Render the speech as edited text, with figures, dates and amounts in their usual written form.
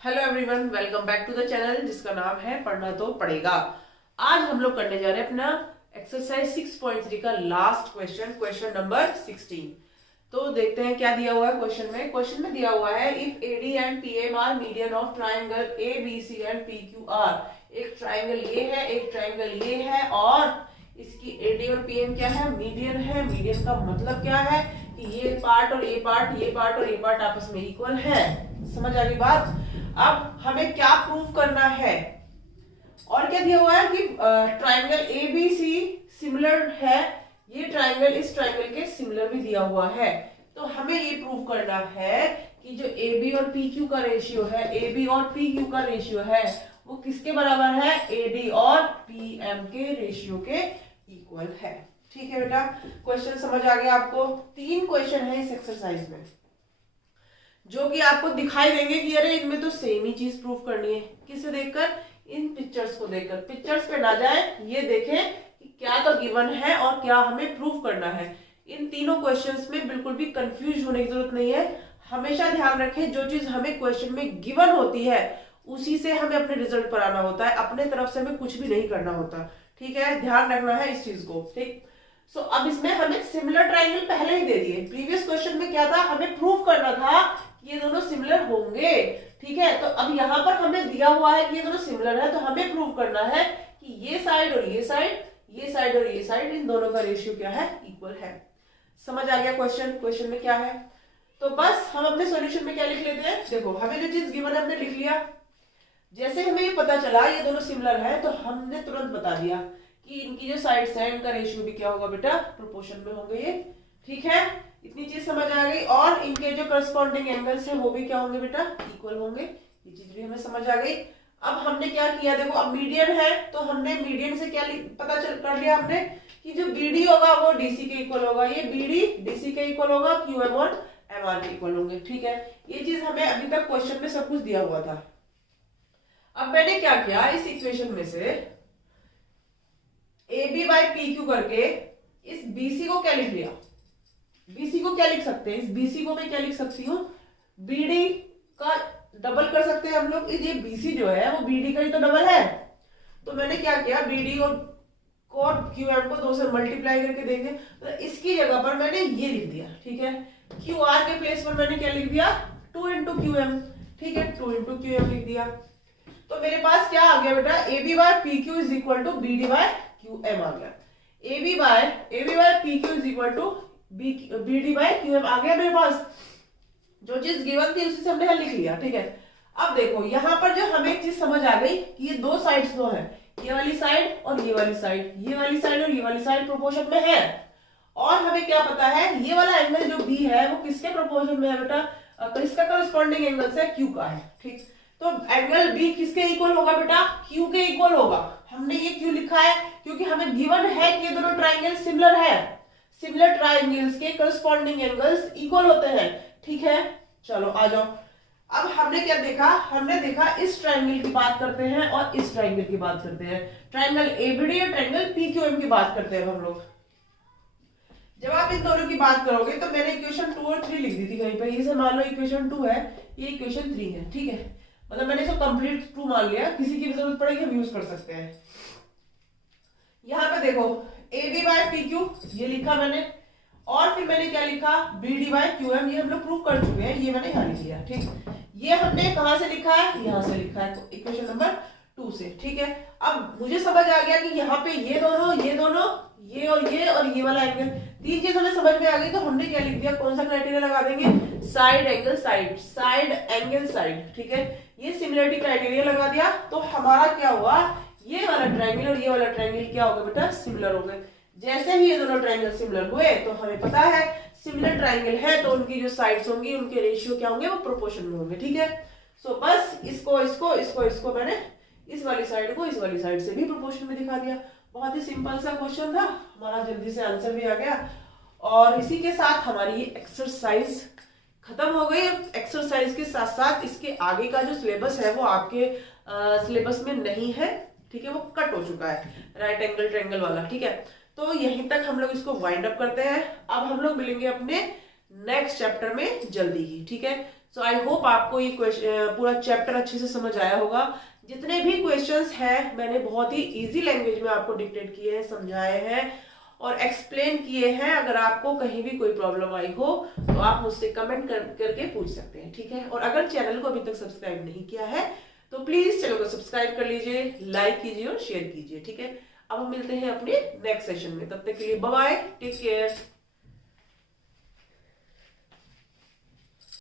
Hello everyone, welcome back to the channel जिसका नाम है पढ़ना तो पड़ेगा। आज हम लोग करने जा रहे हैं अपना एक्सरसाइज 6.3 का लास्ट क्वेश्चन नंबर 16। तो देखते हैं क्या दिया हुआ है क्वेश्चन में दिया हुआ है if AD and PM are median of triangle A B C and P Q R. एक ट्राइंगल ये है, एक ट्राइंगल ये है और इसकी एडी और पीएम क्या है, मीडियन है। मीडियन का मतलब क्या है कि ये पार्ट और ये पार्ट, ये पार्ट और ये पार्ट आपस में इक्वल है। समझ आ गई बात। अब हमें क्या प्रूव करना है और क्या दिया हुआ है कि triangle A B C similar है, ये ट्राइंगल इस ट्राइंगल के सिमिलर भी दिया हुआ है। तो हमें ये प्रूव करना है कि जो ए बी और पी क्यू का रेशियो है, ए बी और पी क्यू का रेशियो है वो किसके बराबर है, ए डी और पी एम के रेशियो के इक्वल है। ठीक है बेटा, क्वेश्चन समझ आ गया आपको। 3 क्वेश्चन है इस एक्सरसाइज में जो कि आपको दिखाई देंगे कि अरे इनमें तो सेम ही चीज प्रूव करनी है। किसे देखकर, इन पिक्चर्स को देखकर। पिक्चर्स पे ना जाए, ये देखें कि क्या तो गिवन है और क्या हमें प्रूव करना है। इन तीनों क्वेश्चंस में बिल्कुल भी कंफ्यूज होने की जरूरत नहीं है। हमेशा ध्यान रखें जो चीज हमें क्वेश्चन में गिवन होती है उसी से हमें अपने रिजल्ट पर आना होता है, अपने तरफ से हमें कुछ भी नहीं करना होता। ठीक है, ध्यान रखना है इस चीज को। ठीक, सो अब इसमें हमें सिमिलर ट्राइंगल पहले ही दे दिए। प्रीवियस क्वेश्चन में क्या था, हमें प्रूव करना था ये दोनों सिमिलर होंगे। ठीक है, तो अब यहाँ पर हमें दिया हुआ है कि ये दोनों सिमिलर है, तो हमें प्रूव करना है कि ये साइड और ये साइड, ये साइड और ये साइड, इन दोनों का रेशियो क्या है, इक्वल है। समझ आ गया क्वेश्चन में क्या है। तो बस हम अपने सॉल्यूशन में क्या लिख लेते हैं। देखो, हमें जो चीज गिवन है हमने लिख लिया। जैसे हमें ये पता चला ये दोनों सिमिलर है तो हमने तुरंत बता दिया कि इनकी जो साइड्स है इनका रेशियो भी क्या होगा बेटा, प्रोपोर्शन में होंगे ये। ठीक है, इतनी चीज समझ आ गई। और इनके जो करस्पॉन्डिंग एंगल्स हैं वो भी क्या होंगे बेटा, इक्वल होंगे। ये चीज भी हमें समझ आ गई। अब हमने क्या किया, देखो अब मीडियन है तो हमने मीडियन से क्या पता चल कर लिया हमने कि जो बीडी होगा वो डीसी के इक्वल होगा, ये बीडी डीसी के इक्वल होगा, क्यूएम और एमआर के इक्वल होंगे। ठीक है, ये चीज हमें अभी तक क्वेश्चन में सब कुछ दिया हुआ था। अब मैंने क्या किया, इस इक्वेशन में से A B by P Q करके इस बीसी को क्या लिख लिया, बीसी को क्या लिख सकते हैं, इस बीसी को मैं क्या लिख सकती हूँ, बीडी का डबल कर सकते हैं हम लोग। ये बीसी जो है वो बीडी का ही तो डबल है। तो मैंने क्या किया, बीडी और क्यू एम को 2 से मल्टीप्लाई करके देंगे तो इसकी जगह पर मैंने ये लिख दिया। ठीक है, क्यू आर के प्लेस पर मैंने क्या लिख दिया, 2 इंटू क्यू एम। ठीक है, 2 इंटू क्यू एम लिख दिया। तो मेरे पास क्या आ गया बेटा, A B by P Q is equal to B D by Q M आ गया। A B by P Q is equal to B D by Q M आ गया मेरे पास। जो चीज गिवन थी उसी से हमने लिख लिया। ठीक है, अब देखो यहाँ पर जो हमें एक चीज समझ आ गई कि ये दो साइड्स दो है, ये वाली साइड और ये वाली साइड, ये वाली साइड और ये वाली साइड प्रोपोर्शन में है। और हमें क्या पता है, ये वाला एंगल जो बी है वो किसके प्रोपोर्शन में है बेटा, इसका करस्पॉन्डिंग एंगल से क्यू का है। ठीक, तो एंगल बी किसके इक्वल होगा बेटा, क्यू के इक्वल होगा। हमने ये क्यों लिखा है, क्योंकि हमें गिवन है कि ये दोनों ट्राइंगल सिमिलर है। सिमिलर ट्राइंगल्स के करस्पॉन्डिंग एंगल्स इक्वल होते हैं। ठीक है, चलो आ जाओ। अब हमने क्या देखा, हमने देखा इस ट्राइंगल की बात करते हैं और इस ट्राइंगल की बात करते हैं। ट्राइंगल एबीडी और ट्राइंगल पीक्यूएम की बात करते हैं हम लोग। जब आप इन दोनों की बात करोगे तो मैंने इक्वेशन 2 और 3 लिख दी थी कहीं पे। ये मान लो इक्वेशन 2 है, ये इक्वेशन 3 है। ठीक है, मतलब मैंने इसको कंप्लीट 2 मान लिया, किसी की जरूरत पड़ेगी हम यूज कर सकते हैं। यहाँ पे देखो A B by P Q ये लिखा मैंने, और फिर मैंने क्या लिखा, B D by Q M, ये हम लोग प्रूव कर चुके हैं, ये मैंने यहाँ लिख लिया। ठीक, ये हमने कहां से लिखा है, यहाँ से लिखा है इक्वेशन नंबर 2 से। ठीक है, अब मुझे समझ आ गया कि यहाँ पे ये दोनों ये और ये वाला एंगल, 3 चीज हमें समझ में आ गई। तो हमने क्या लिख दिया, कौन सा क्राइटेरिया लगा देंगे, side angle side angle side. ठीक है, ये सिमिलरिटी क्राइटेरिया लगा दिया। तो हमारा क्या हुआ, ये वाला ट्राइंगल और ये वाला ट्राइंगल क्या हो गया बेटा, सिमिलर हो गए। जैसे ही ये दोनों ट्राइंगल सिमिलर हुए तो हमें पता है सिमिलर ट्राइंगल है तो उनकी जो साइड्स होंगी उनके रेशियो क्या होंगे, वो प्रोपोर्शन में होंगे। ठीक है, सो बस इसको मैंने इस वाली साइड को इस वाली साइड से भी प्रोपोर्शन में दिखा दिया। बहुत ही सिंपल सा क्वेश्चन था, हमारा जल्दी से आंसर भी आ गया। और इसी के साथ हमारी एक्सरसाइज खत्म हो गई। एक्सरसाइज के साथ साथ इसके आगे का जो सिलेबस है वो आपके सिलेबस में नहीं है। ठीक है, वो कट हो चुका है, राइट एंगल ट्रायंगल वाला। ठीक है, तो यहीं तक हम लोग इसको वाइंड अप करते हैं। अब हम लोग मिलेंगे अपने नेक्स्ट चैप्टर में जल्दी ही। ठीक है, सो आई होप आपको ये पूरा चैप्टर अच्छे से समझ आया होगा। जितने भी क्वेश्चंस हैं मैंने बहुत ही इजी लैंग्वेज में आपको डिक्टेट किए हैं, समझाए हैं और एक्सप्लेन किए हैं। अगर आपको कहीं भी कोई प्रॉब्लम आई हो तो आप मुझसे कमेंट करके पूछ सकते हैं, ठीक है। और अगर चैनल को अभी तक सब्सक्राइब नहीं किया है तो प्लीज चैनल को सब्सक्राइब कर लीजिए, लाइक कीजिए और शेयर कीजिए, ठीक है। अब हम मिलते हैं अपने नेक्स्ट सेशन में, तब तक के लिए बाय बाय, टेक केयर।